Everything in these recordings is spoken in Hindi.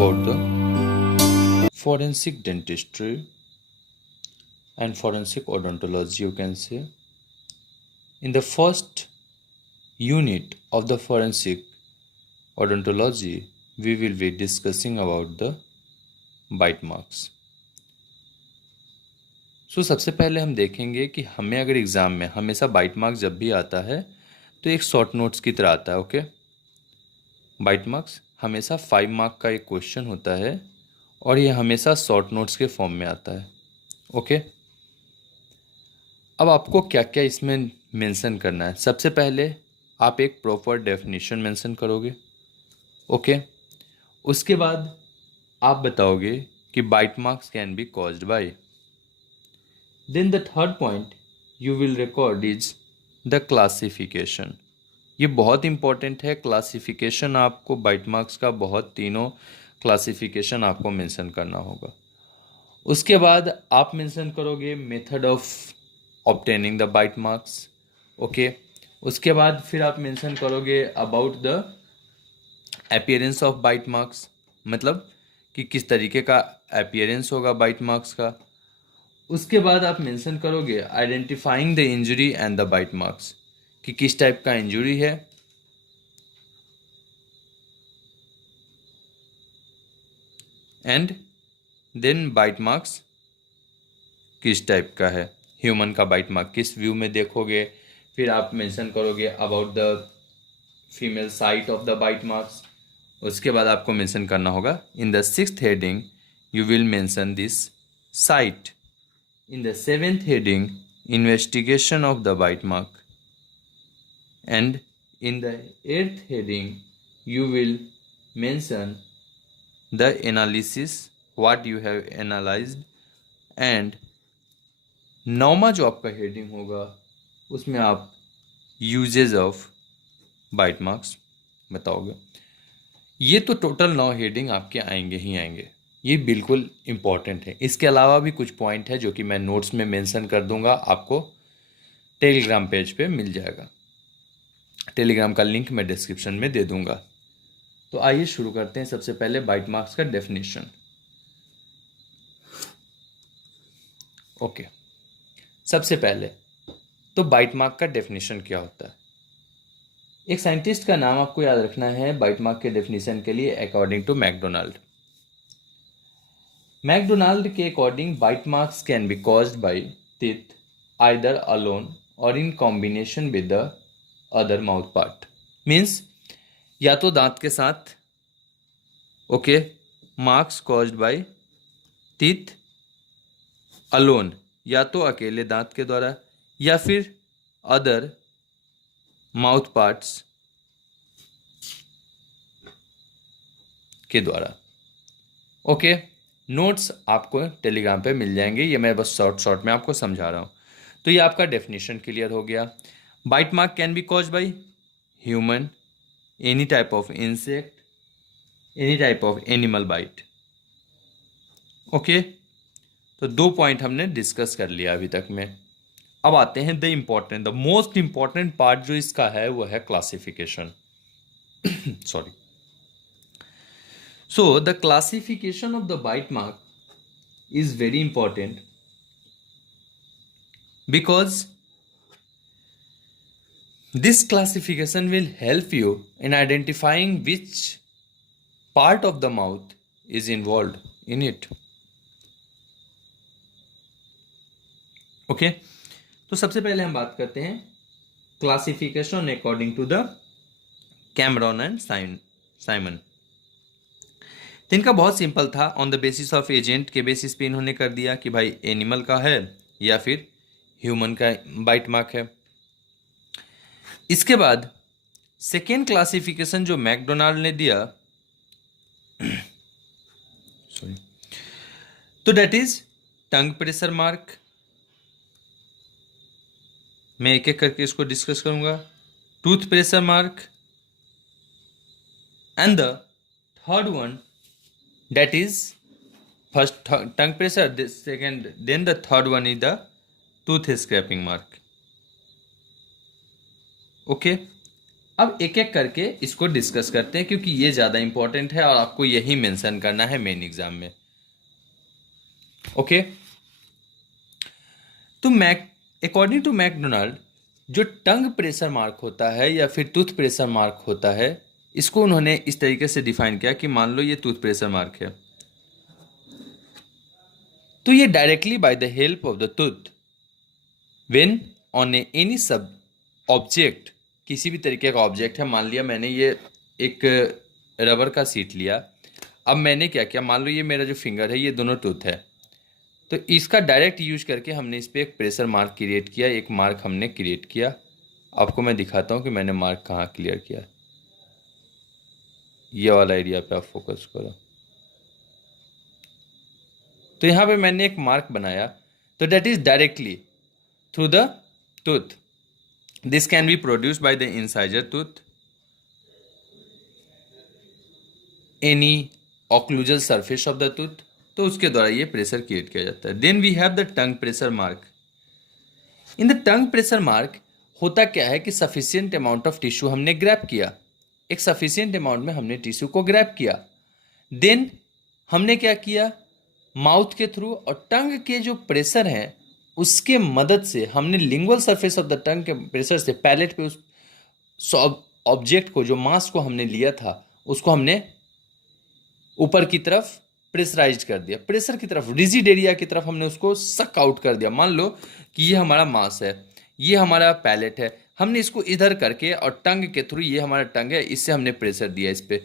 about the forensic dentistry and forensic odontology, you can say. In the first unit of the forensic odontology, we will be discussing about the bite marks. सबसे पहले हम देखेंगे कि हमें अगर एग्ज़ाम में हमेशा बाइट मार्क्स जब भी आता है तो एक शॉर्ट नोट्स की तरह आता है. ओके, बाइट मार्क्स हमेशा 5 मार्क का एक क्वेश्चन होता है और ये हमेशा शॉर्ट नोट्स के फॉर्म में आता है. ओके, अब आपको क्या क्या इसमें मेंशन करना है. सबसे पहले आप एक प्रॉपर डेफिनेशन मेंशन करोगे. ओके, उसके बाद आप बताओगे कि bite marks can be caused by. Then the third point you will record is the classification. ये बहुत इंपॉर्टेंट है. क्लासिफिकेशन आपको बाइट मार्क्स का बहुत तीनों क्लासिफिकेशन आपको मेंशन करना होगा. उसके बाद आप मेंशन करोगे method of obtaining the bite marks. Okay, उसके बाद फिर आप मेंशन करोगे about the appearance of bite marks, मतलब कि किस तरीके का अपीयरेंस होगा बाइट मार्क्स का. उसके बाद आप मेंशन करोगे identifying the injury and the bite marks, कि किस टाइप का इंजरी है एंड देन बाइट मार्क्स किस टाइप का है. ह्यूमन का बाइट मार्क किस व्यू में देखोगे. फिर आप मेंशन करोगे about the female site of the bite marks. उसके बाद आपको मेंशन करना होगा in the 6th heading you will mention this site. In the 7th heading investigation of the bite mark. And in the 8th heading you will mention the analysis what you have analyzed. and 9वां जो आपका हेडिंग होगा उसमें आप यूजेज ऑफ बाइट मार्क्स बताओगे. ये तो टोटल 9 हेडिंग आपके आएंगे ही आएंगे. ये बिल्कुल इम्पॉर्टेंट है. इसके अलावा भी कुछ पॉइंट है जो कि मैं नोट्स में मेंशन कर दूंगा, आपको टेलीग्राम पेज पे मिल जाएगा. टेलीग्राम का लिंक मैं डिस्क्रिप्शन में दे दूंगा. तो आइए शुरू करते हैं. सबसे पहले बाइट मार्क्स का डेफिनेशन. ओके, सबसे पहले तो बाइट मार्क का डेफिनेशन क्या होता है. एक साइंटिस्ट का नाम आपको याद रखना है बाइट मार्क के डेफिनेशन के लिए, अकॉर्डिंग टू मैकडोनाल्ड. मैकडोनाल्ड के according bite marks can be caused by teeth either alone और in combination with the other mouth part. Means या तो दांत के साथ. Okay, marks caused by teeth alone, या तो अकेले दांत के द्वारा या फिर अदर माउथ पार्ट्स के द्वारा. ओके, नोट्स आपको टेलीग्राम पे मिल जाएंगे. ये मैं बस शॉर्ट में आपको समझा रहा हूँ. तो ये आपका डेफिनेशन क्लियर हो गया. Bite mark can be caused by human, any type of insect, any type of animal bite. Okay, तो 2 पॉइंट हमने डिस्कस कर लिया अभी तक में. अब आते हैं द मोस्ट इंपॉर्टेंट पार्ट जो इसका है वो है classification. Sorry. So the classification of the bite mark is very important because this classification will help you in identifying which part of the mouth is involved in it. Okay, तो सबसे पहले हम बात करते हैं classification according to the Cameron and Simon. इनका बहुत सिंपल था. On the basis of agent के बेसिस पे इन्होंने कर दिया कि भाई एनिमल का है या फिर ह्यूमन का बाइट मार्क है. इसके बाद सेकेंड क्लासिफिकेशन जो मैकडोनाल्ड ने दिया सॉरी, तो that is tongue pressure mark. मैं एक एक करके इसको डिस्कस करूंगा. Tooth pressure mark and the third one that is first tongue pressure, second, then the third one is the tooth scraping mark. Okay, अब एक एक करके इसको डिस्कस करते हैं, क्योंकि ये ज़्यादा इंपॉर्टेंट है और आपको यही मेंशन करना है मेन एग्जाम में। ओके, तो अकॉर्डिंग टू मैकडोनाल्ड, जो टंग प्रेशर मार्क होता है या फिर टूथ प्रेशर मार्क होता है, इसको उन्होंने इस तरीके से डिफाइन किया कि मान लो ये टूथ प्रेशर मार्क है, तो ये directly by the help of the tooth when on any सब ऑब्जेक्ट, किसी भी तरीके का ऑब्जेक्ट है, मान लिया मैंने ये एक रबर का सीट लिया, अब मैंने क्या किया, मान लो ये मेरा जो फिंगर है ये दोनों टूथ है, तो इसका डायरेक्ट यूज करके हमने इस पर एक प्रेशर मार्क क्रिएट किया, एक मार्क हमने क्रिएट किया। आपको मैं दिखाता हूँ कि मैंने मार्क कहाँ क्लियर किया। ये वाला एरिया पे आप फोकस करो, तो यहाँ पे मैंने एक मार्क बनाया, तो that is directly through the tooth. This can be produced by the incisor tooth, any occlusal surface of the tooth, तो उसके द्वारा ये प्रेशर क्रिएट किया जाता है। Then we have the tongue pressure mark. In the tongue pressure mark होता क्या है कि सफिशियंट अमाउंट ऑफ टिश्यू हमने ग्रैब किया, एक सफिशियंट अमाउंट में हमने टिश्यू को ग्रैब किया, देन हमने क्या किया, माउथ के थ्रू और टंग के जो प्रेशर है उसके मदद से हमने लिंगुअल सरफेस ऑफ द टंग के प्रेशर से पैलेट पे उस ऑब्जेक्ट को, जो मास को हमने लिया था, उसको हमने ऊपर की तरफ प्रेशराइज कर दिया, प्रेशर की तरफ, रिजिड एरिया की तरफ हमने उसको सक आउट कर दिया। मान लो कि ये हमारा मास है, ये हमारा पैलेट है, हमने इसको इधर करके और टंग के थ्रू, ये हमारा टंग है, इससे हमने प्रेशर दिया इस पे,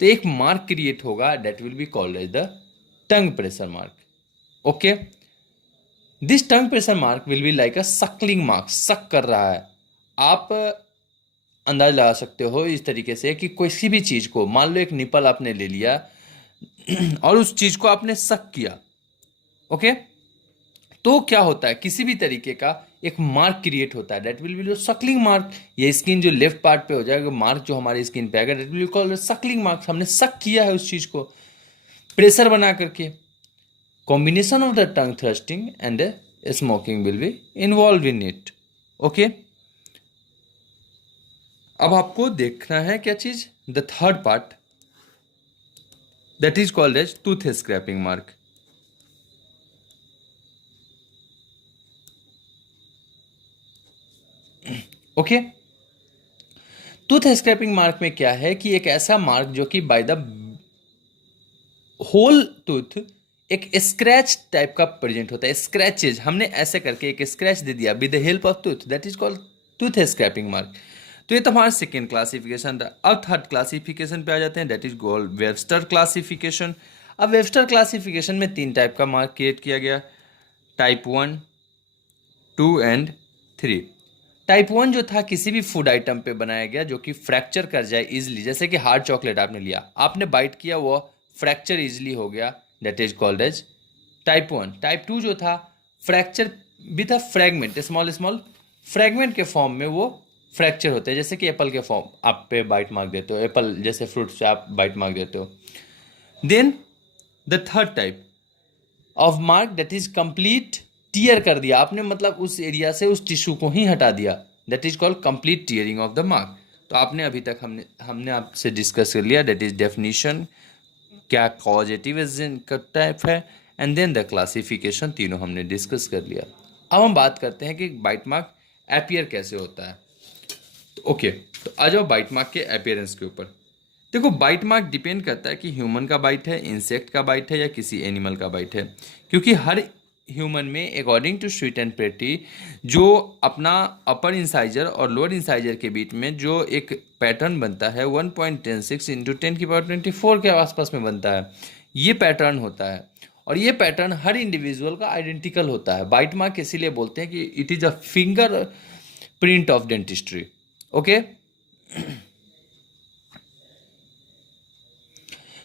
तो एक मार्क क्रिएट होगा, that will be called as the tongue pressure mark. Okay, this tongue pressure mark will be like a suckling mark, suck कर रहा है। आप अंदाज लगा सकते हो इस तरीके से कि किसी भी चीज को, मान लो एक निपल आपने ले लिया और उस चीज को आपने सक किया, ओके, तो क्या होता है, किसी भी तरीके का एक मार्क क्रिएट होता है, that will B Suckling mark. ये स्किन जो लेफ्ट पार्ट पे हो जाएगा, मार्क जो हमारी स्किन पे आएगा, that will called Suckling mark. हमने सक किया है उस चीज को प्रेशर बना करके। Combination of the tongue thrusting and smoking will be involve in it. Okay, अब आपको देखना है क्या चीज, the third part, that is called as tooth scraping mark. Okay, tooth scraping mark में क्या है कि एक ऐसा मार्क जो कि बाय द होल टूथ एक स्क्रैच टाइप का प्रेजेंट होता है, स्क्रैचेज, हमने ऐसे करके एक स्क्रैच दे दिया with the help of tooth, that is called tooth scraping mark. तो ये तो हमारा सेकेंड क्लासिफिकेशन था। अब थर्ड क्लासिफिकेशन पे आ जाते हैं, that is called Webster classification. अब वेबस्टर क्लासिफिकेशन में 3 टाइप का मार्क क्रिएट किया गया, टाइप 1, 2 एंड 3। टाइप 1 जो था किसी भी फूड आइटम पे बनाया गया जो कि फ्रैक्चर कर जाए इजिली, जैसे कि हार्ड चॉकलेट आपने लिया, आपने बाइट किया, वो फ्रैक्चर इजिली हो गया, that is called as type 1। Type 2 जो था fracture with a fragment, small small fragment के फॉर्म में वो फ्रैक्चर होते हैं, जैसे कि एप्पल के फॉर्म आप पे बाइट मार्क देते हो, एप्पल जैसे फ्रूट से आप बाइट मार्क देते हो। Then the third type of mark, that is complete tear कर दिया आपने, मतलब उस एरिया से उस टिश्यू को ही हटा दिया, that is called complete tearing of the mark. तो आपने अभी तक हमने आपसे डिस्कस कर लिया, दैट इज डेफिनेशन, क्या कॉजेटिव एजेंट का टाइप है, एंड देन द क्लासिफिकेशन, तीनों हमने डिस्कस कर लिया। अब हम बात करते हैं कि बाइट मार्क अपीयर कैसे होता है। ओके, तो आ जाओ बाइट मार्क के अपीयरेंस के ऊपर। देखो, बाइट मार्क डिपेंड करता है कि ह्यूमन का बाइट है, इंसेक्ट का बाइट है या किसी एनिमल का बाइट है, क्योंकि हर ह्यूमन में according to Sweet and Pretty जो अपना अपर इंसाइजर और लोअर इंसाइजर के बीच में जो एक पैटर्न बनता है 1.106 इंटू 10⁻24 के आसपास में बनता है, ये पैटर्न होता है, और ये पैटर्न हर इंडिविजुअल का आइडेंटिकल होता है। बाइट मार्क इसीलिए बोलते हैं कि it is a finger print of dentistry. Okay,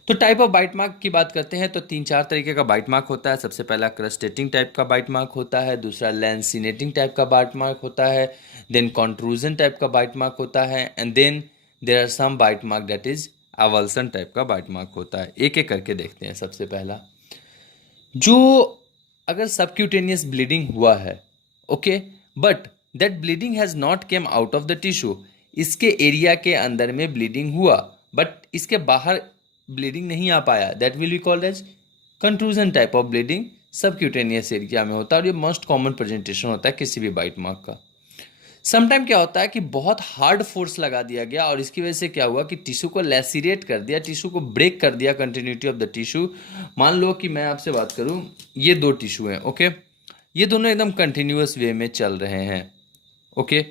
तो टाइप ऑफ बाइट मार्क की बात करते हैं तो 3-4 तरीके का बाइट मार्क होता है। सबसे पहला क्रस्टेटिंग टाइप का बाइट मार्क होता है, दूसरा लैंसिनेटिंग टाइप का बाइट मार्क होता है, देन कॉन्ट्रूजन टाइप का बाइट मार्क होता है, and then there are some bite mark that is avulsion type का बाइट मार्क होता है। एक एक करके देखते हैं। सबसे पहला, जो अगर सबक्यूटेनियस ब्लीडिंग हुआ है, okay, but that bleeding has not came out of the tissue, इसके एरिया के अंदर में ब्लीडिंग हुआ बट इसके बाहर ब्लीडिंग नहीं आ पाया, that will be called as contusion type of bleeding, subcutaneous area में होता है और ये मोस्ट कॉमन प्रेजेंटेशन होता है किसी भी बाइट मार्क का। समटाइम क्या होता है कि बहुत हार्ड फोर्स लगा दिया गया और इसकी वजह से क्या हुआ कि टिश्यू को लैसिरेट कर दिया, टिश्यू को ब्रेक कर दिया, कंटिन्यूटी ऑफ द टिश्यू। मान लो कि मैं आपसे बात करूं, ये दो टिश्यू हैं, ओके, ये दोनों एकदम कंटिन्यूअस वे में चल रहे हैं, ओके।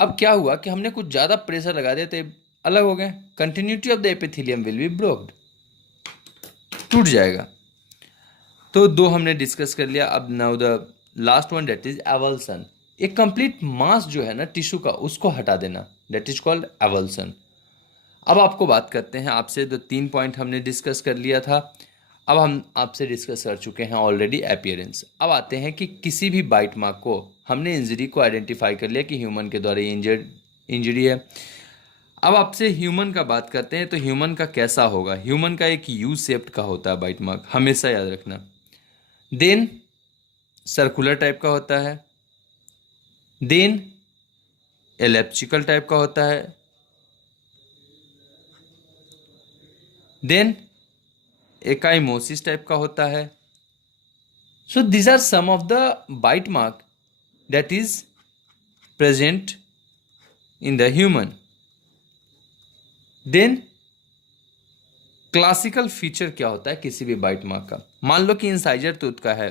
अब क्या हुआ कि हमने कुछ ज़्यादा प्रेशर लगा दिया तो ये अलग हो गए, continuity of the epithelium will be broked, टूट जाएगा। तो दो हमने डिस्कस कर लिया। अब now the last one, that is avulsion. एक कंप्लीट मास जो है ना टिश्यू का, उसको हटा देना, डेट इज कॉल्ड एवल्सन। अब आपको बात करते हैं, आपसे तो 3 पॉइंट हमने डिस्कस कर लिया था। अब हम आपसे डिस्कस कर चुके हैं ऑलरेडी अपीयरेंस। अब आते हैं कि किसी भी बाइट मार्क को हमने इंजरी को आइडेंटिफाई कर लिया कि ह्यूमन के द्वारा ये इंजरी है। अब आपसे ह्यूमन का बात करते हैं, तो ह्यूमन का कैसा होगा। ह्यूमन का एक यू शेप्ड का होता है बाइट मार्क, हमेशा याद रखना। देन सर्कुलर टाइप का होता है, देन एलिप्टिकल टाइप का होता है, देन एकाइमोसिस टाइप का होता है। So these are some of the bite mark that is present in the human. Then classical feature क्या होता है किसी भी बाइट मार्क का। मान लो कि इंसाइजर टूथ का है।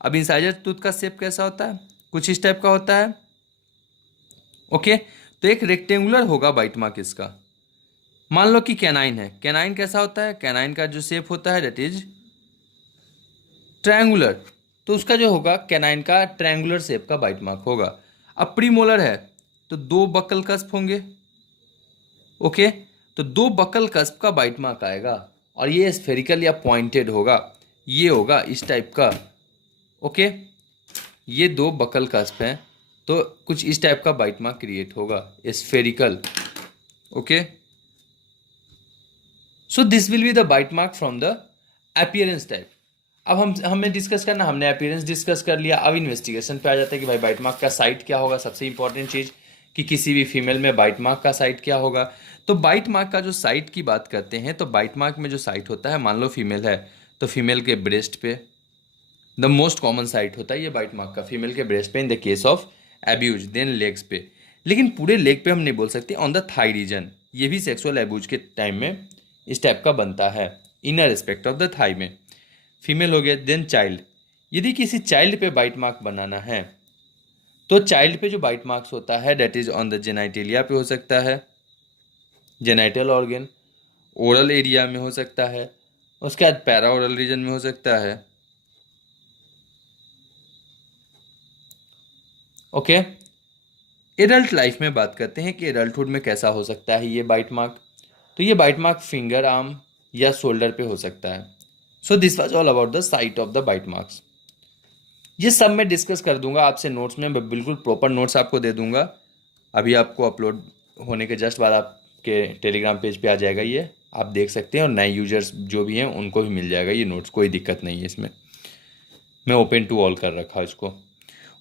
अब इंसाइजर टूथ का शेप कैसा होता है, कुछ इस टाइप का होता है, ओके। तो एक रेक्टेंगुलर होगा बाइट मार्क इसका। मान लो कि कैनाइन है, कैनाइन कैसा होता है, कैनाइन का जो शेप होता है दैट इज ट्रायंगुलर, तो उसका जो होगा कैनाइन का ट्रायंगुलर शेप का बाइट मार्क होगा। अब प्रीमोलर है तो 2 बकल कस्प होंगे, ओके। तो 2 बकल कस्प का बाइट मार्क आएगा और ये स्फेरिकल या पॉइंटेड होगा, ये होगा इस टाइप का, ओके। ये 2 बकल कस्प हैं तो कुछ इस टाइप का बाइट मार्क क्रिएट होगा, spherical, okay. So this will be the bite mark from the appearance type. अब हमें डिस्कस करना, हमने अपीयरेंस डिस्कस कर लिया। अब इन्वेस्टिगेशन पे आ जाता है कि भाई बाइट मार्क का साइट क्या होगा। सबसे इंपॉर्टेंट चीज़ कि किसी भी फीमेल में बाइट मार्क का साइट क्या होगा। तो बाइट मार्क का जो साइट की बात करते हैं, तो बाइट मार्क में जो साइट होता है, मान लो फीमेल है तो फीमेल के ब्रेस्ट पे द मोस्ट कॉमन साइट होता है ये बाइट मार्क का, फीमेल के ब्रेस्ट पे in the case of abuse. Then legs पे, लेकिन पूरे लेग पे हम नहीं बोल सकते, ऑन द थाई रीजन, ये भी सेक्सुअल एब्यूज के टाइम में इस टाइप का बनता है, inner aspect of the thigh में, फीमेल हो गया। देन चाइल्ड, यदि किसी चाइल्ड पे बाइट मार्क बनाना है तो चाइल्ड पे जो बाइट मार्क्स होता है that is on the genitalia पे हो सकता है, जेनाइटल ऑर्गन, ओरल एरिया में हो सकता है, उसके बाद पैरा ओरल रीजन में हो सकता है, ओके। एडल्ट लाइफ में बात करते हैं कि एडल्टहुड में कैसा हो सकता है ये बाइट मार्क। तो ये बाइट मार्क फिंगर, आर्म या शोल्डर पे हो सकता है। So this was all about the site of the bite marks. ये सब मैं डिस्कस कर दूंगा आपसे नोट्स में, मैं बिल्कुल प्रॉपर नोट्स आपको दे दूंगा। अभी आपको अपलोड होने के जस्ट बाद आपके टेलीग्राम पेज पे आ जाएगा, ये आप देख सकते हैं और नए यूजर्स जो भी हैं उनको भी मिल जाएगा ये नोट्स, कोई दिक्कत नहीं है इसमें, मैं ओपन टू ऑल कर रखा इसको।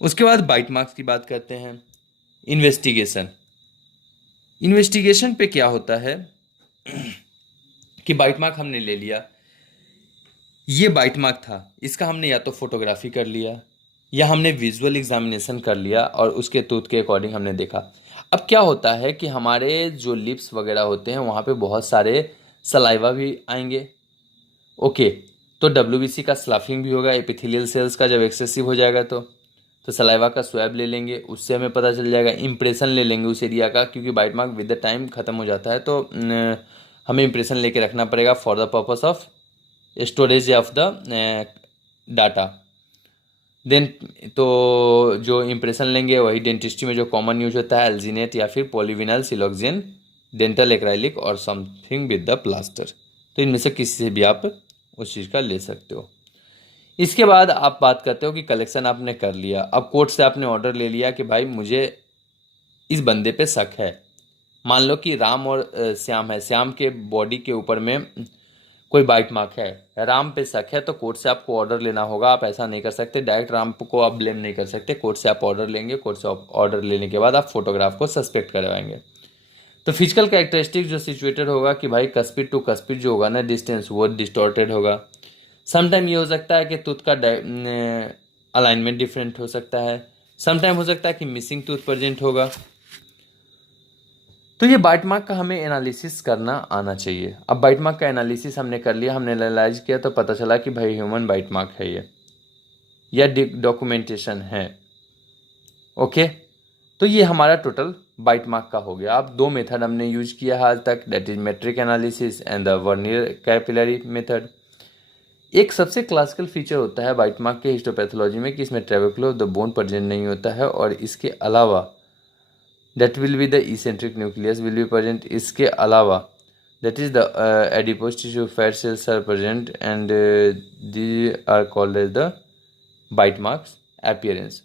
उसके बाद बाइट मार्क्स की बात करते हैं। इन्वेस्टिगेशन, इन्वेस्टिगेशन पे क्या होता है कि बाइट मार्क हमने ले लिया, ये बाइट मार्क था, इसका हमने या तो फोटोग्राफी कर लिया या हमने विजुअल एग्जामिनेशन कर लिया और उसके टूथ के अकॉर्डिंग हमने देखा। अब क्या होता है कि हमारे जो लिप्स वगैरह होते हैं वहाँ पे बहुत सारे सलाइवा भी आएंगे, ओके। तो डब्ल्यूबीसी का स्लफिंग भी होगा, एपिथेलियल सेल्स का जब एक्सेसिव हो जाएगा तो सलाइवा का स्वैब ले लेंगे, उससे हमें पता चल जाएगा। इंप्रेशन ले लेंगे उस एरिया का, क्योंकि bite mark with the time ख़त्म हो जाता है, तो हमें इंप्रेशन लेके रखना पड़ेगा for the purpose of storage of the data. Then तो जो इंप्रेशन लेंगे वही डेंटिस्ट्री में जो कॉमन यूज होता है, एल्जिनेट या फिर पॉलीविनाइल सिलोक्सेन, डेंटल एक्राइलिक और समथिंग विद द प्लास्टर। तो इनमें से किसी से भी आप उस चीज़ का ले सकते हो। इसके बाद आप बात करते हो कि कलेक्शन आपने कर लिया। अब कोर्ट से आपने ऑर्डर ले लिया कि भाई मुझे इस बंदे पे शक है। मान लो कि राम और श्याम है, श्याम के बॉडी के ऊपर में कोई बाइट मार्क है, राम पे शक है, तो कोर्ट से आपको ऑर्डर लेना होगा। आप ऐसा नहीं कर सकते डायरेक्ट राम को आप ब्लेम नहीं कर सकते, कोर्ट से आप ऑर्डर लेंगे। कोर्ट से ऑर्डर लेने के बाद आप फोटोग्राफ को सस्पेक्ट करवाएंगे। तो फिजिकल कैरेक्टरिस्टिक जो सिचुएटेड होगा कि भाई कस्पिड टू कस्पिड जो होगा ना डिस्टेंस वो डिस्टॉर्टेड होगा। समटाइम ये हो सकता है कि टूथ का अलाइनमेंट डिफरेंट हो सकता है। समटाइम हो सकता है कि मिसिंग टूथ प्रेजेंट होगा। तो ये बाइट मार्क का हमें एनालिसिस करना आना चाहिए। अब बाइट मार्क का एनालिसिस हमने कर लिया, हमने एनालाइज किया तो पता चला कि भाई ह्यूमन बाइट मार्क है ये, या डॉक्यूमेंटेशन है। ओके, तो ये हमारा टोटल बाइट मार्क का हो गया। अब दो मेथड हमने यूज किया आज तक, that is metric analysis and the vernier capillary method. एक सबसे क्लासिकल फीचर होता है बाइट मार्क के हिस्टोपैथोलॉजी में कि इसमें ट्रेबेकुलर ऑफ द बोन प्रेजेंट नहीं होता है, और इसके अलावा that will be the eccentric nucleus will be present। इसके अलावा that is the adipose tissue fat cells are present and these are called as the bite marks appearance।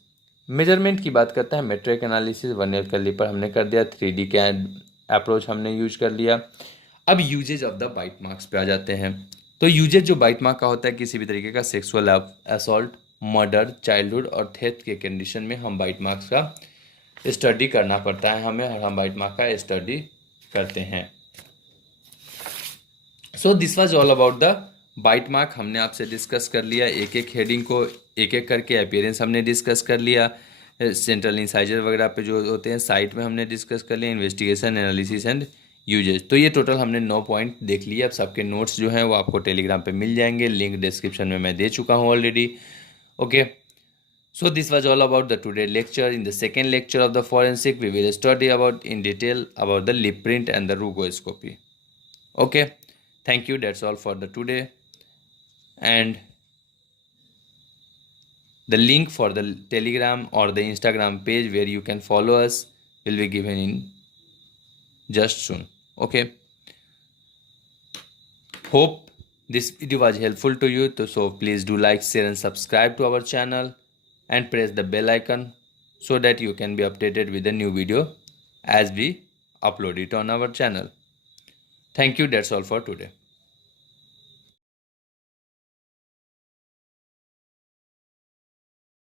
Measurement की बात करते हैं, मेट्रिक एनालिसिस वर्नियर कैलिपर हमने कर दिया, 3D का अप्रोच हमने यूज कर लिया। अब usages of the bite marks पे आ जाते हैं। तो यूजेज जो बाइट मार्क का होता है, किसी भी तरीके का सेक्सुअल असॉल्ट, मर्डर, चाइल्डहुड और थेफ्ट के कंडीशन में हम बाइट मार्क्स का स्टडी करना पड़ता है हमें, और हम बाइट मार्क का स्टडी करते हैं। So this was all about the bite mark. हमने आपसे डिस्कस कर लिया, एक एक हेडिंग को एक एक करके अपीयरेंस हमने डिस्कस कर लिया, सेंट्रल इंसाइजर वगैरह पे जो होते हैं साइट में हमने डिस्कस कर लिया, इन्वेस्टिगेशन, एनालिसिस एंड यूजेज। तो ये टोटल हमने 9 पॉइंट देख लिए। अब सबके नोट्स जो हैं वो आपको टेलीग्राम पे मिल जाएंगे, लिंक डिस्क्रिप्शन में मैं दे चुका हूँ already. Okay, so this was all about the today lecture. In the second lecture of the forensic, we will study about in detail about the lip print and the rugoscopy. Okay, thank you. That's all for the today. And the link for the Telegram or the Instagram page where you can follow us will be given in just soon. Okay. Hope this video was helpful to you. So please do like, share and subscribe to our channel and press the bell icon so that you can be updated with the new video as we upload it on our channel. Thank you. That's all for today.